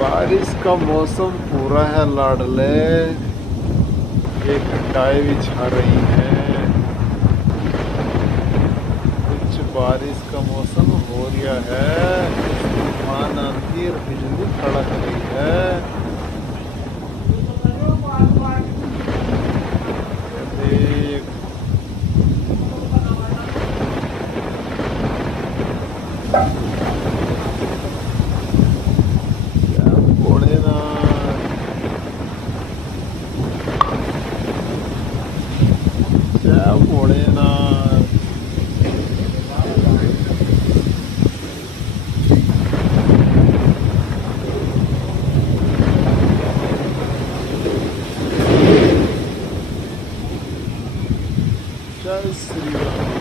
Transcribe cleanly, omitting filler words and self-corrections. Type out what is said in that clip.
बारिश का मौसम पूरा है लाडले। ये घटाएं भी छा रही हैं। कुछ बारिश का मौसम हो गया है। तूफान आंधी और बिजली कड़क रही है। देख, क्या भोलेनाथ, क्या भोलेनाथ। जय श्री राम।